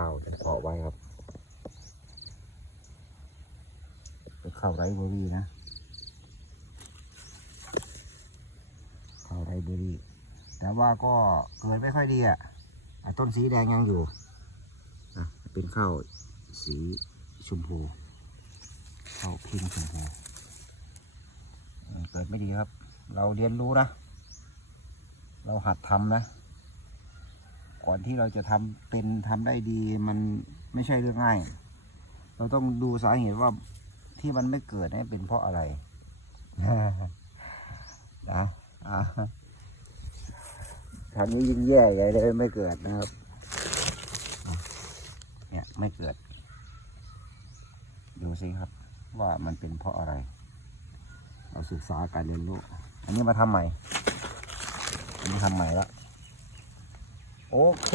ข้าวที่เพาะไว้ครับเป็นข้าวไรเบอรี่นะข้าวไรเบอรี่แต่ว่าก็เกิดไม่ค่อยดีอะต้นสีแดงยังอยู่อะเป็นข้าวสีชมพูข้าวพิมพ์ชมพูเกิดไม่ดีครับ เราเรียนรู้นะ เราหัดทำนะ อนที่เราจะทำเป็นทำได้ดีมันไม่ใช่เรื่องง่าย เราต้องดูสาเหตุว่าที่มันไม่เกิดนี่เป็นเพราะอะไรนะอะทางนี้ยิ่งแย่ใหญ่เลยไม่เกิดนะครับ เนี่ยไม่เกิด ดูสิครับ ว่ามันเป็นเพราะอะไร เราศึกษาการเรียนรู้ อันนี้มาทำใหม่อันนี้ทำใหม่ละ โอเค